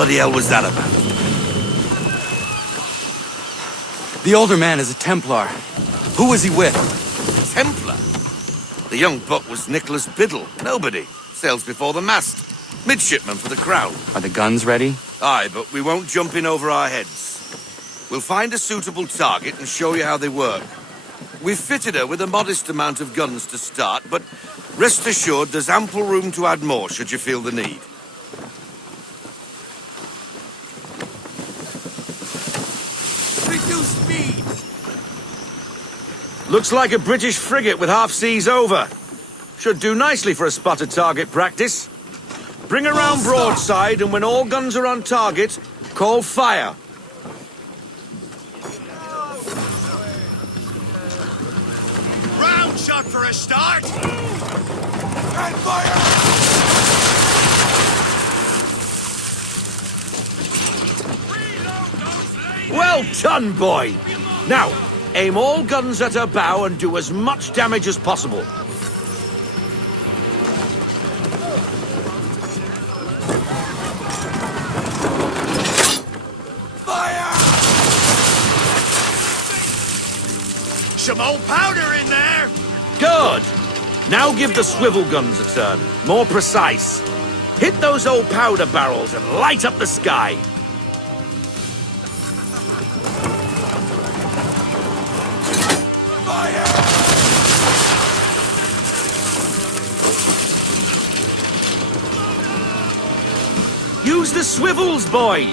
bloody hell was that about? The older man is a Templar. Who was he with? Templar? The young buck was Nicholas Biddle. Nobody. Sails before the mast. Midshipman for the Crown. Are the guns ready? Aye, but we won't jump in over our heads. We'll find a suitable target and show you how they work. We've fitted her with a modest amount of guns to start, but rest assured there's ample room to add more should you feel the need. Reduce speed! Looks like a British frigate with half seas over. Should do nicely for a spotted target practice. Bring around broadside, and when all guns are on target, call fire. Round shot for a start! And fire! Well done, boy! Now, aim all guns at her bow and do as much damage as possible. Some old powder in there! Good! Now give the swivel guns a turn. More precise. Hit those old powder barrels and light up the sky. Fire! Use the swivels, boy!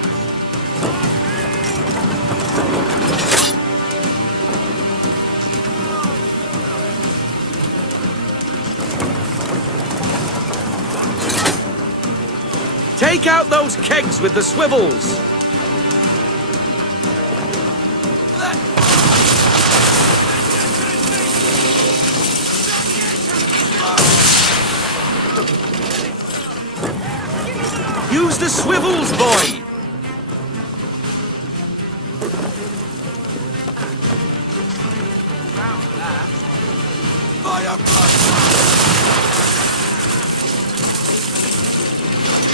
Take out those kegs with the swivels! Use the swivels, boy!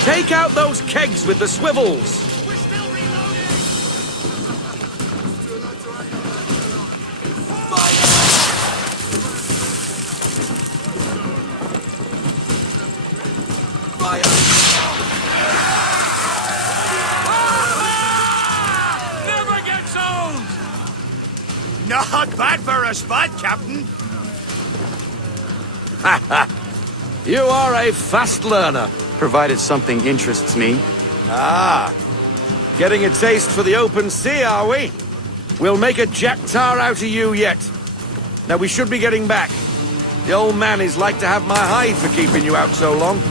Take out those kegs with the swivels! We're still reloading! Fire! Fire! Never gets old! Not bad for a spot, Captain. You are a fast learner. Provided something interests me. Ah, getting a taste for the open sea, are we? We'll make a jack tar out of you yet. Now we should be getting back. The old man is like to have my hide for keeping you out so long.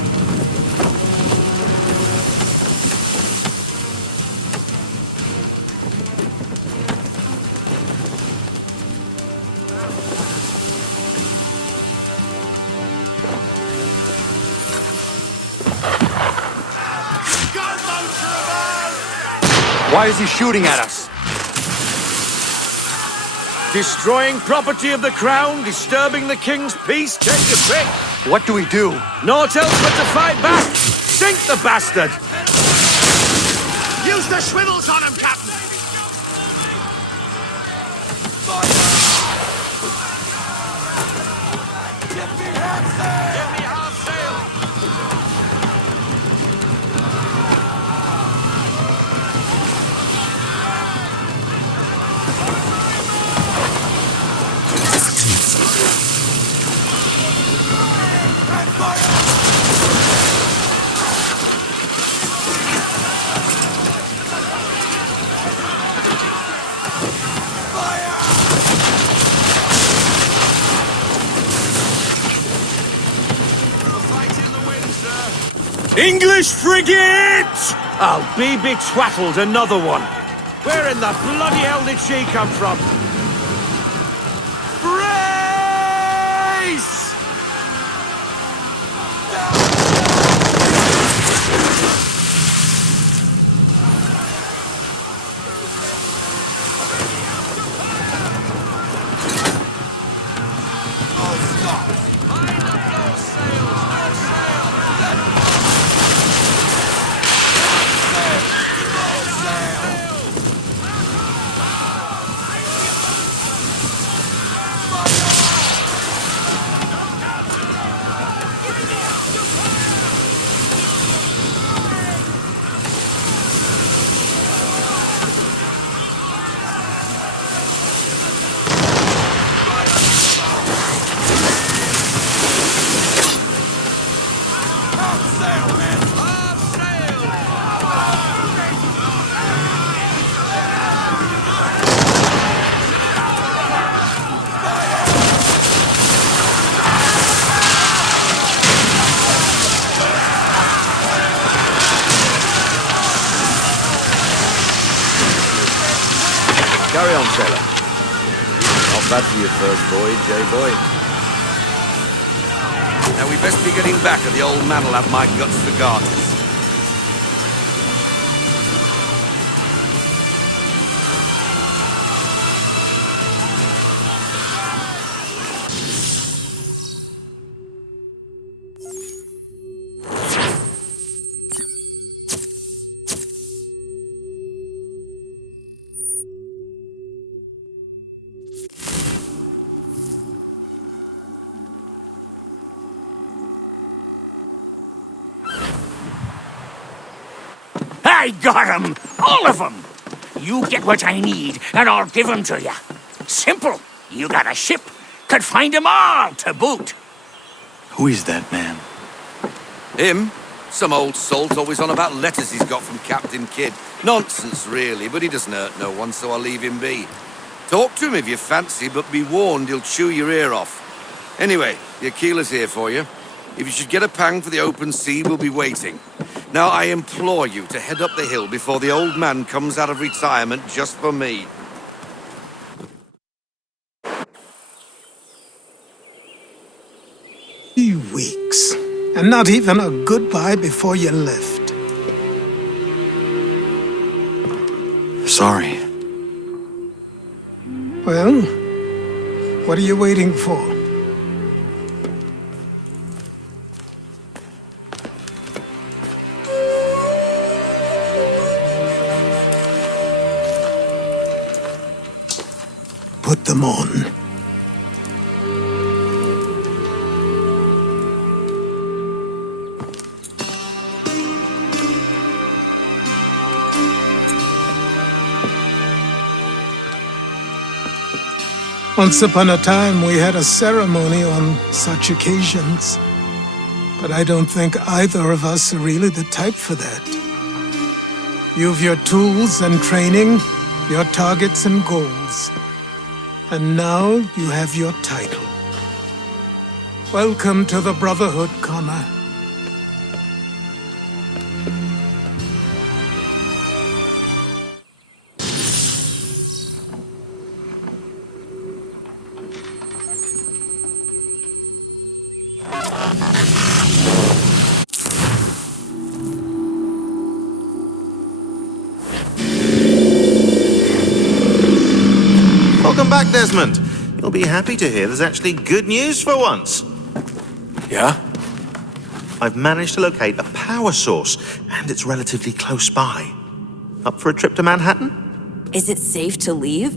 Why is he shooting at us? Destroying property of the crown, disturbing the king's peace, take your pick. What do we do? Naught else but to fight back. Sink the bastard. Use the swivels on him, Captain. Get me half sail! Get me half sail! English frigate! I'll be betwattled, another one. Where in the bloody hell did she come from? Brace! Carry on, sailor. Not bad for your first voyage, eh, boy? Now we best be getting back, or the old man will have my guts for garters. I got 'em! All of 'em! You get what I need, and I'll give 'em to you. Simple. You got a ship. Could find 'em all to boot. Who is that man? Him? Some old salt always on about letters he's got from Captain Kidd. Nonsense, really, but he doesn't hurt no one, so I'll leave him be. Talk to him if you fancy, but be warned he'll chew your ear off. Anyway, the Aquila's here for you. If you should get a pang for the open sea, we'll be waiting. Now, I implore you to head up the hill before the old man comes out of retirement just for me. 3 weeks, and not even a goodbye before you left. Sorry. Well, what are you waiting for? Put them on. Once upon a time, we had a ceremony on such occasions. But I don't think either of us are really the type for that. You've your tools and training, your targets and goals. And now you have your title. Welcome to the Brotherhood, Connor. Welcome back, Desmond. You'll be happy to hear there's actually good news for once. Yeah? I've managed to locate a power source, and it's relatively close by. Up for a trip to Manhattan? Is it safe to leave?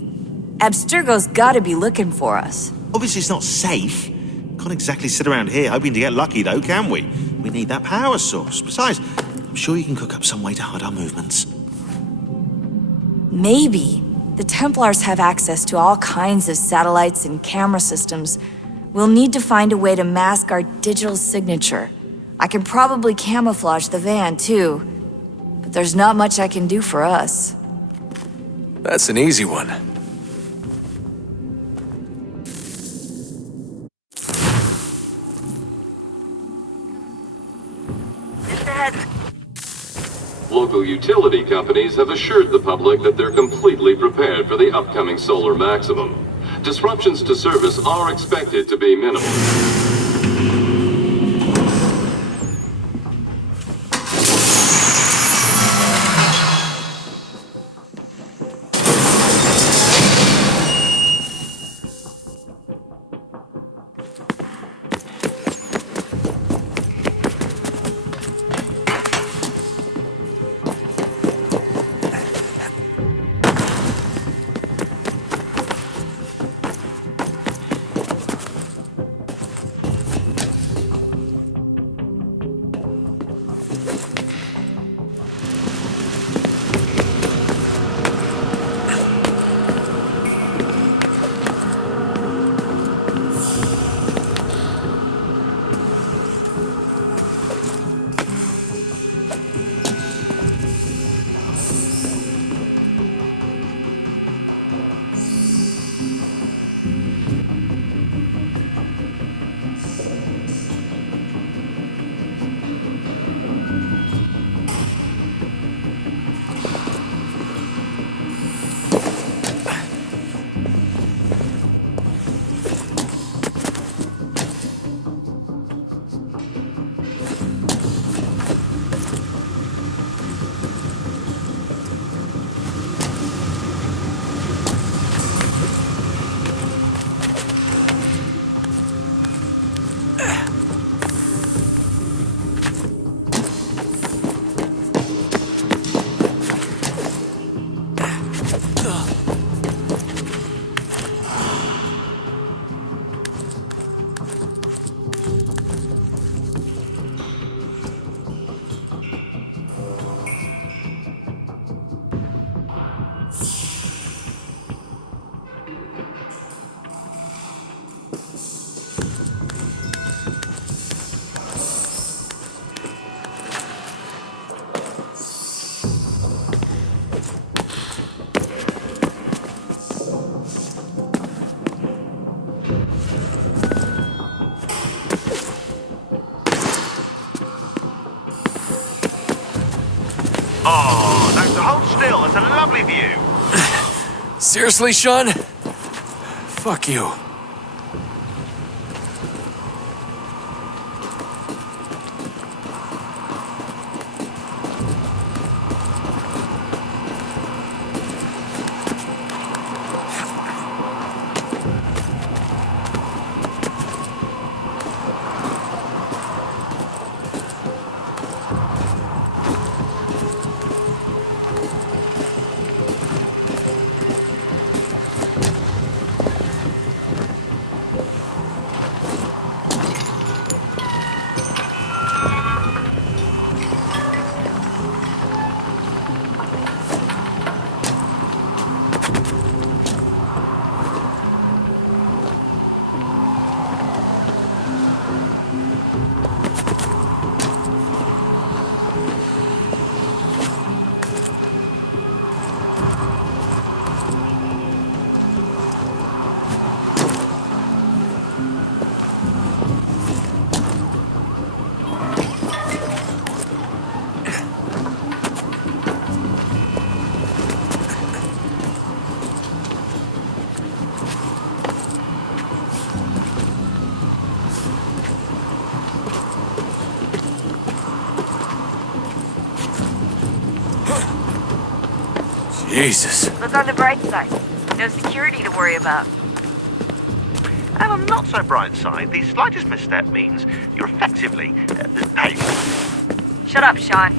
Abstergo's gotta be looking for us. Obviously it's not safe. Can't exactly sit around here hoping to get lucky, though, can we? We need that power source. Besides, I'm sure you can cook up some way to hide our movements. Maybe. The Templars have access to all kinds of satellites and camera systems. We'll need to find a way to mask our digital signature. I can probably camouflage the van, too. But there's not much I can do for us. That's an easy one. Local utility companies have assured the public that they're completely prepared for the upcoming solar maximum. Disruptions to service are expected to be minimal. a lovely view. Seriously, Sean? Fuck you. Jesus. Look on the bright side. No security to worry about. And on the not so bright side, the slightest misstep means you're effectively paid. Shut up, Sean.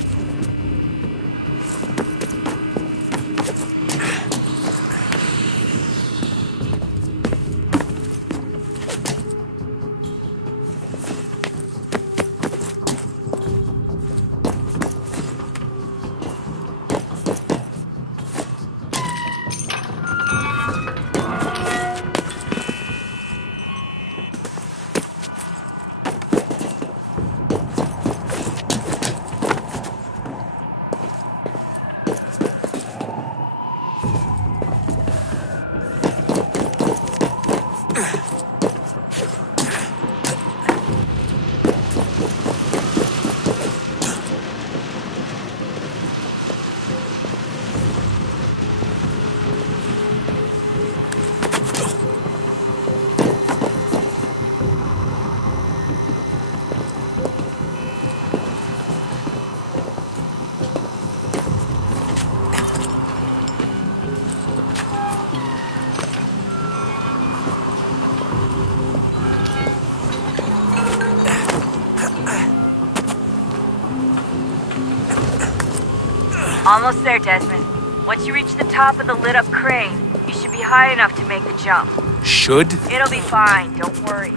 Almost there, Desmond. Once you reach the top of the lit-up crane, you should be high enough to make the jump. Should? It'll be fine, don't worry.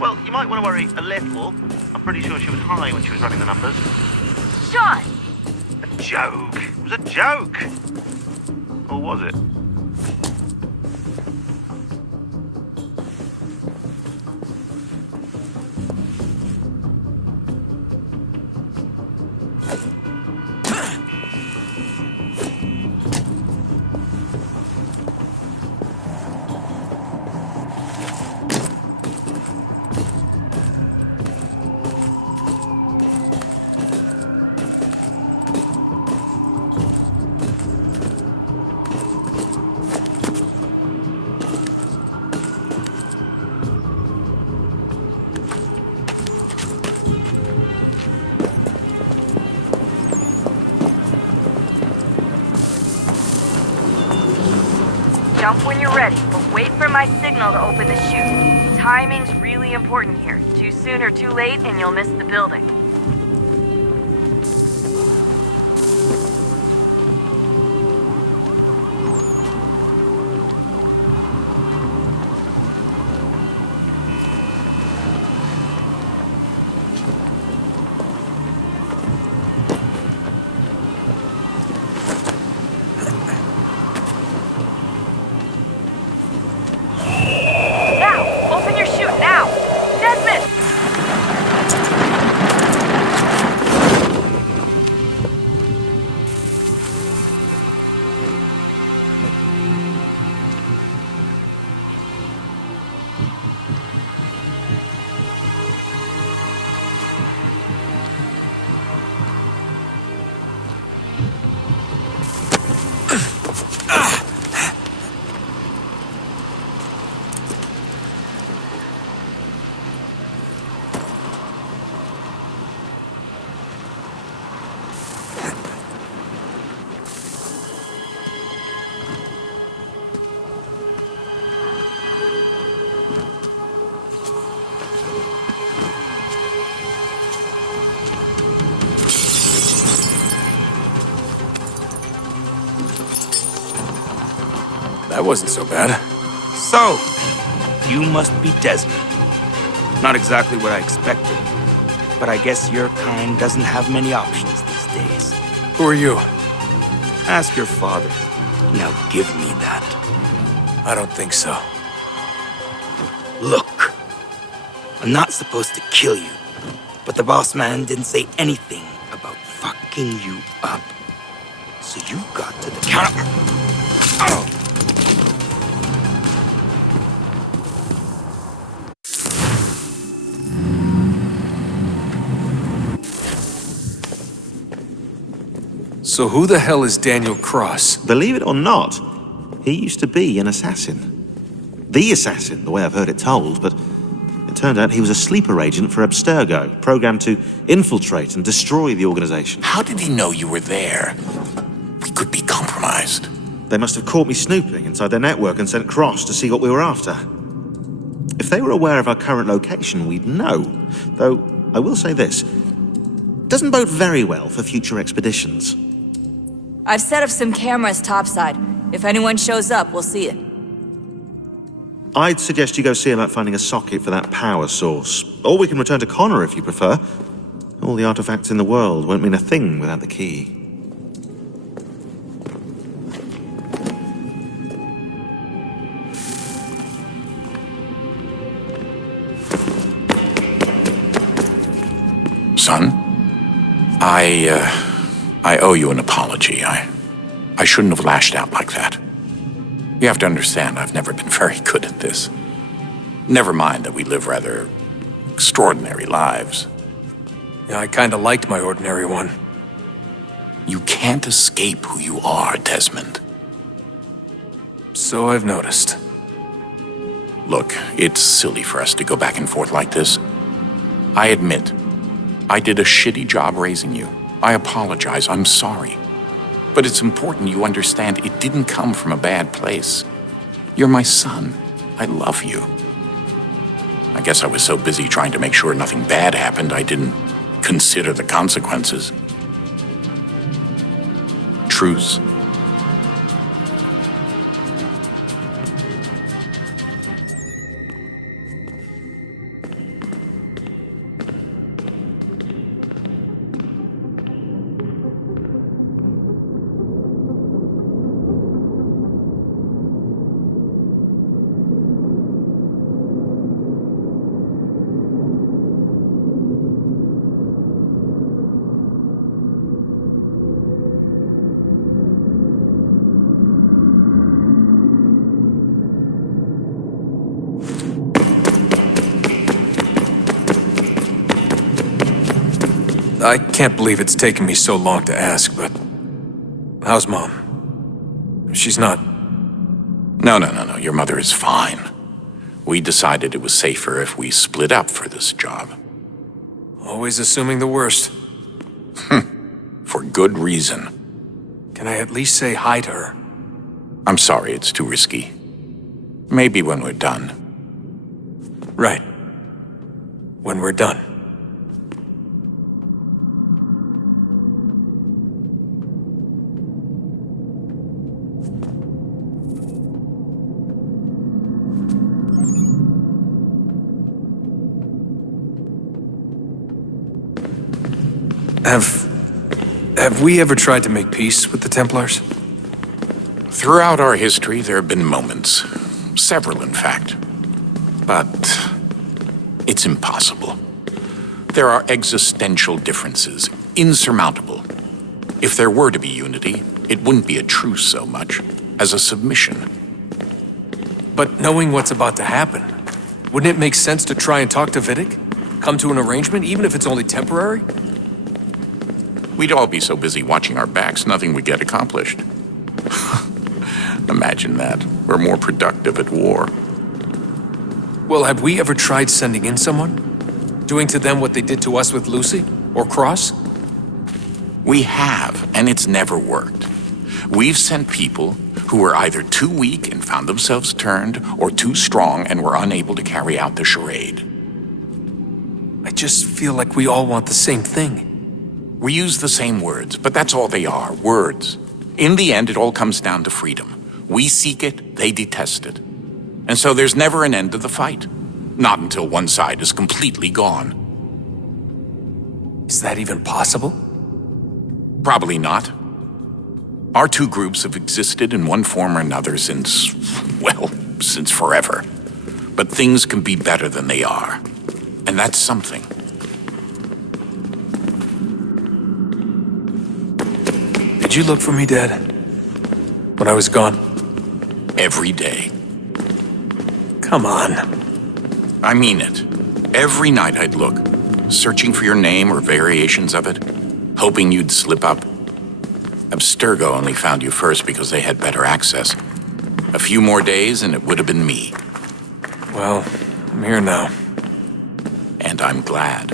Well, you might want to worry a little. I'm pretty sure she was high when she was running the numbers. Sean! A joke. It was a joke. Or was it? Jump when you're ready, but wait for my signal to open the chute. Timing's really important here. Too soon or too late, and you'll miss the building. wasn't so bad. So, you must be Desmond. Not exactly what I expected, but I guess your kind doesn't have many options these days. Who are you? Ask your father. Now give me that. I don't think so. Look, I'm not supposed to kill you, but the boss man didn't say anything about fucking you up. So you got to the counter. Oh. So who the hell is Daniel Cross? Believe it or not, he used to be an assassin. The assassin, the way I've heard it told, but it turned out he was a sleeper agent for Abstergo, programmed to infiltrate and destroy the organization. How did he know you were there? We could be compromised. They must have caught me snooping inside their network and sent Cross to see what we were after. If they were aware of our current location, we'd know. Though, I will say this, doesn't bode very well for future expeditions. I've set up some cameras topside. If anyone shows up, we'll see it. I'd suggest you go see about finding a socket for that power source. Or we can return to Connor if you prefer. All the artifacts in the world won't mean a thing without the key. Son, I owe you an apology. I shouldn't have lashed out like that. You have to understand, I've never been very good at this. Never mind that we live rather extraordinary lives. Yeah, I kinda liked my ordinary one. You can't escape who you are, Desmond. So I've noticed. Look, it's silly for us to go back and forth like this. I admit, I did a shitty job raising you. I apologize, I'm sorry. But it's important you understand it didn't come from a bad place. You're my son. I love you. I guess I was so busy trying to make sure nothing bad happened, I didn't consider the consequences. Truce. I can't believe it's taken me so long to ask, but... how's Mom? She's not... No. Your mother is fine. We decided it was safer if we split up for this job. Always assuming the worst. For good reason. Can I at least say hi to her? I'm sorry, it's too risky. Maybe when we're done. Right. When we're done. Have we ever tried to make peace with the Templars? Throughout our history, there have been moments. Several, in fact. But it's impossible. There are existential differences, insurmountable. If there were to be unity, it wouldn't be a truce so much as a submission. But knowing what's about to happen, wouldn't it make sense to try and talk to Vidic? Come to an arrangement, even if it's only temporary? We'd all be so busy watching our backs, nothing would get accomplished. Imagine that. We're more productive at war. Well, have we ever tried sending in someone? Doing to them what they did to us with Lucy? Or Cross? We have, and it's never worked. We've sent people who were either too weak and found themselves turned, or too strong and were unable to carry out the charade. I just feel like we all want the same thing. We use the same words, but that's all they are, words. In the end, it all comes down to freedom. We seek it, they detest it. And so there's never an end to the fight. Not until one side is completely gone. Is that even possible? Probably not. Our two groups have existed in one form or another since, well, since forever. But things can be better than they are. And that's something. Did you look for me, Dad? When I was gone? Every day. Come on. I mean it. Every night I'd look, searching for your name or variations of it, hoping you'd slip up. Abstergo only found you first because they had better access. A few more days and it would have been me. Well, I'm here now. And I'm glad.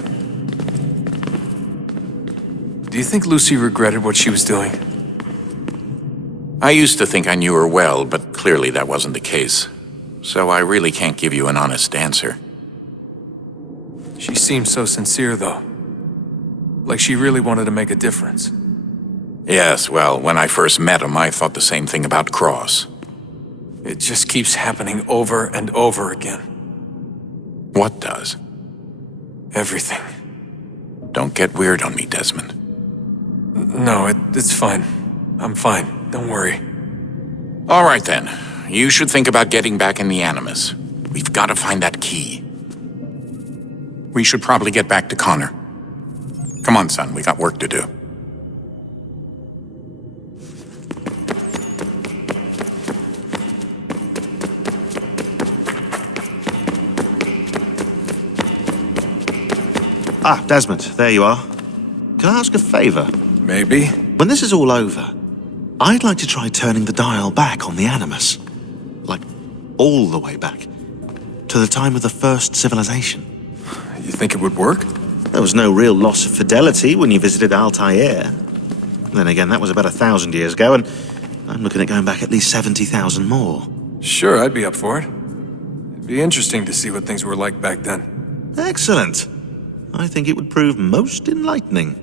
Do you think Lucy regretted what she was doing? I used to think I knew her well, but clearly that wasn't the case. So I really can't give you an honest answer. She seemed so sincere, though. Like she really wanted to make a difference. Yes, well, when I first met him, I thought the same thing about Cross. It just keeps happening over and over again. What does? Everything. Don't get weird on me, Desmond. No, it's fine. I'm fine. Don't worry. All right, then. You should think about getting back in the Animus. We've got to find that key. We should probably get back to Connor. Come on, son. We got work to do. Ah, Desmond, there you are. Can I ask a favor? Maybe. When this is all over, I'd like to try turning the dial back on the Animus. Like, all the way back. To the time of the first civilization. You think it would work? There was no real loss of fidelity when you visited Altair. Then again, that was about 1,000 years ago, and I'm looking at going back at least 70,000 more. Sure, I'd be up for it. It'd be interesting to see what things were like back then. Excellent. I think it would prove most enlightening.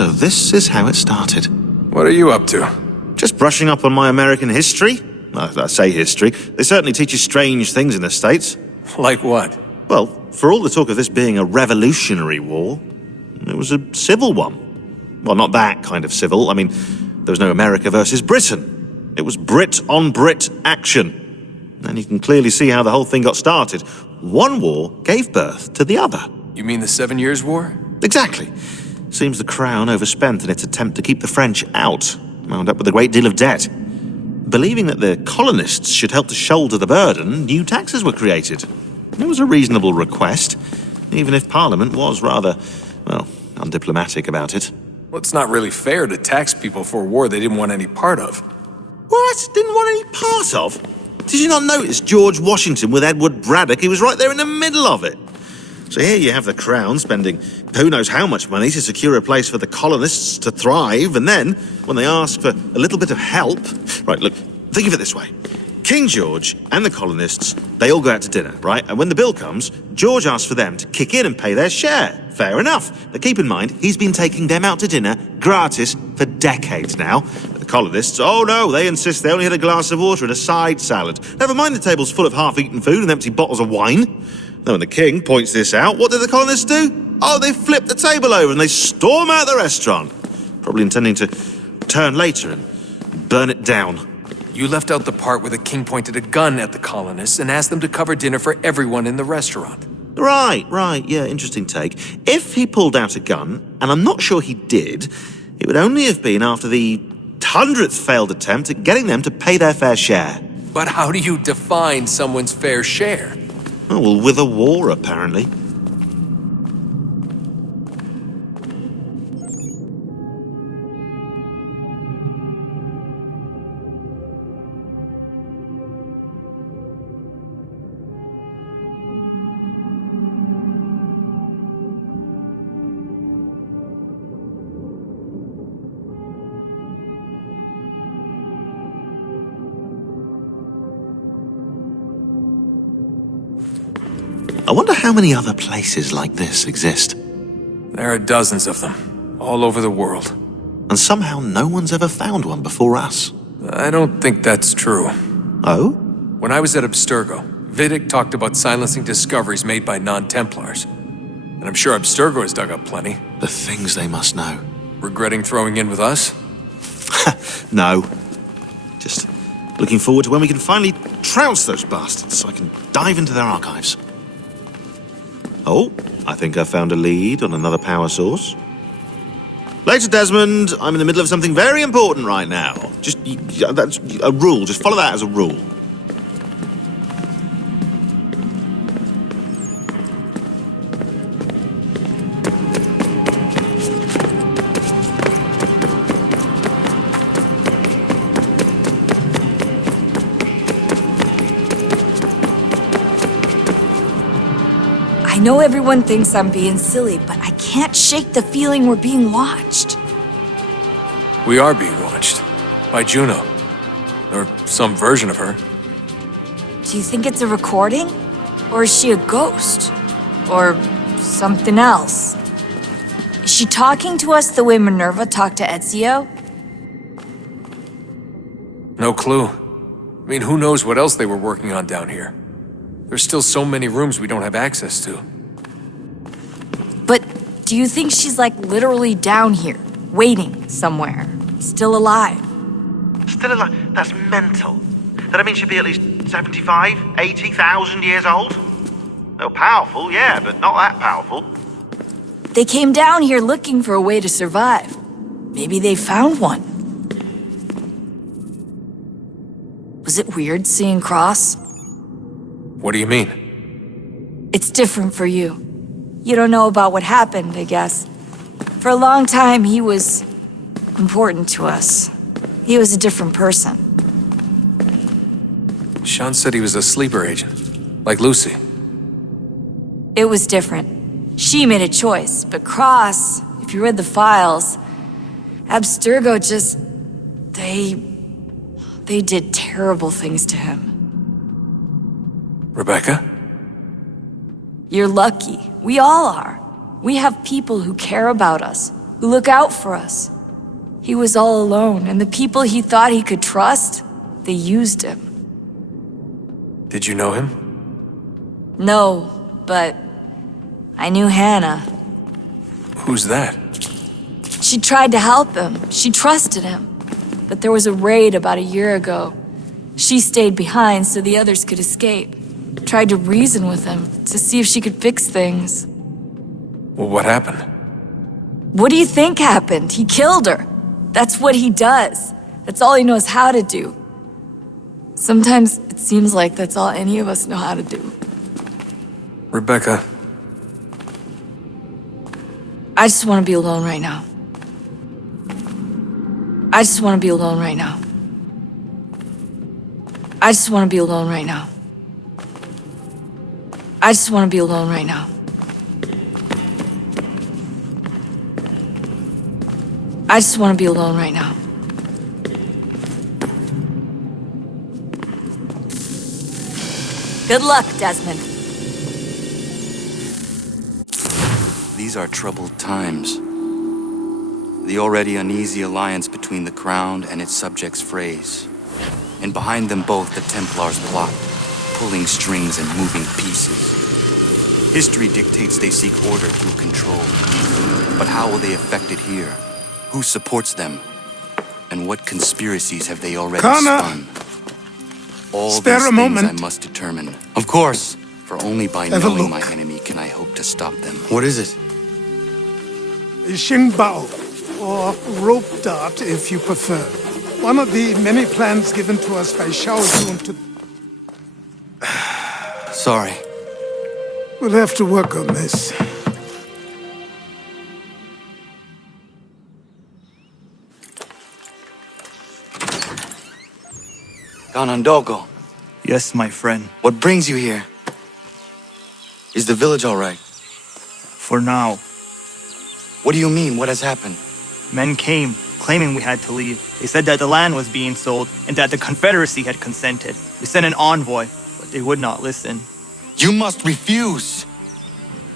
So this is how it started. What are you up to? Just brushing up on my American history. I say history. They certainly teach you strange things in the States. Like what? Well, for all the talk of this being a revolutionary war, it was a civil one. Well, not that kind of civil. I mean, there was no America versus Britain. It was Brit on Brit action. And you can clearly see how the whole thing got started. One war gave birth to the other. You mean the 7 Years' War? Exactly. Seems the Crown overspent in its attempt to keep the French out, wound up with a great deal of debt. Believing that the colonists should help to shoulder the burden, new taxes were created. It was a reasonable request, even if Parliament was rather, well, undiplomatic about it. Well, it's not really fair to tax people for a war they didn't want any part of. What? Didn't want any part of? Did you not notice George Washington with Edward Braddock? He was right there in the middle of it. So here you have the Crown spending who knows how much money to secure a place for the colonists to thrive, and then, when they ask for a little bit of help... Right, look, think of it this way. King George and the colonists, they all go out to dinner, right? And when the bill comes, George asks for them to kick in and pay their share. Fair enough. But keep in mind, he's been taking them out to dinner gratis for decades now. But the colonists, oh no, they insist they only had a glass of water and a side salad. Never mind the tables full of half-eaten food and empty bottles of wine. Now, when the king points this out, what did the colonists do? Oh, they flip the table over and they storm out the restaurant. Probably intending to return later and burn it down. You left out the part where the king pointed a gun at the colonists and asked them to cover dinner for everyone in the restaurant. Right, yeah, interesting take. If he pulled out a gun, and I'm not sure he did, it would only have been after the 100th failed attempt at getting them to pay their fair share. But how do you define someone's fair share? Oh, well, with a war, apparently. I wonder how many other places like this exist. There are dozens of them, all over the world. And somehow no one's ever found one before us. I don't think that's true. Oh? When I was at Abstergo, Vidic talked about silencing discoveries made by non-Templars. And I'm sure Abstergo has dug up plenty. The things they must know. Regretting throwing in with us? No. Just looking forward to when we can finally trounce those bastards so I can dive into their archives. Oh, I think I found a lead on another power source. Later, Desmond. I'm in the middle of something very important right now. That's a rule. Just follow that as a rule. I know everyone thinks I'm being silly, but I can't shake the feeling we're being watched. We are being watched. By Juno. Or some version of her. Do you think it's a recording? Or is she a ghost? Or something else? Is she talking to us the way Minerva talked to Ezio? No clue. I mean, who knows what else they were working on down here? There's still so many rooms we don't have access to. But do you think she's like literally down here, waiting somewhere, still alive? Still alive? That's mental. That means she'd be at least 75, 80,000 years old? Oh, powerful, yeah, but not that powerful. They came down here looking for a way to survive. Maybe they found one. Was it weird seeing Cross? What do you mean? It's different for you. You don't know about what happened, I guess. For a long time, he was important to us. He was a different person. Sean said he was a sleeper agent, like Lucy. It was different. She made a choice, but Cross, if you read the files, Abstergo just... They did terrible things to him. Rebecca? You're lucky. We all are. We have people who care about us, who look out for us. He was all alone, and the people he thought he could trust, they used him. Did you know him? No, but I knew Hannah. Who's that? She tried to help him. She trusted him. But there was a raid about a year ago. She stayed behind so the others could escape. Tried to reason with him to see if she could fix things. Well, what happened? What do you think happened? He killed her. That's what he does. That's all he knows how to do. Sometimes it seems like that's all any of us know how to do. Rebecca. I just want to be alone right now. I just want to be alone right now. I just want to be alone right now. I just want to be alone right now. I just want to be alone right now. Good luck, Desmond. These are troubled times. The already uneasy alliance between the Crown and its subjects frays. And behind them both the Templars plot, pulling strings and moving pieces. History dictates they seek order through control. But how will they affect it here? Who supports them? And what conspiracies have they already spun? All spare these a things moment. I must determine. Of course, for only by Have a knowing look. my enemy can I hope to stop them. What is it? Xingbao, or rope dart if you prefer. One of the many plans given to us by Xiao Zun to... Sorry. We'll have to work on this. Ganondogo, Yes, my friend. what brings you here? Is the village all right? For now, What do you mean? What has happened? men came, claiming we had to leave. They said that the land was being sold and that the Confederacy had consented. We sent an envoy, but they would not listen. You must refuse!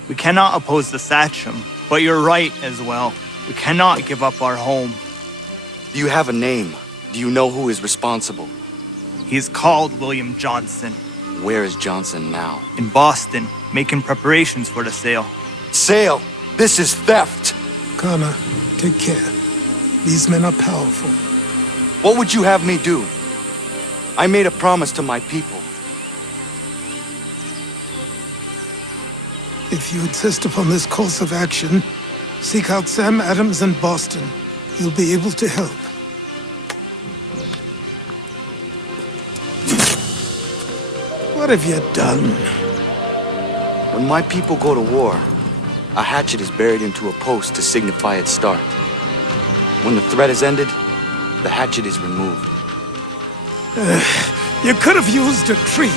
We cannot oppose the Sachem, but you're right as well. We cannot give up our home. Do you have a name? Do you know who is responsible? He's called William Johnson, Where is Johnson now? in Boston, making preparations for the sale. Sale! This is theft! Connor, take care. These men are powerful. What would you have me do? I made a promise to my people. If you insist upon this course of action, seek out Sam Adams in Boston. He'll be able to help. What have you done? When my people go to war, a hatchet is buried into a post to signify its start. When the threat is ended, the hatchet is removed. You could have used a tree.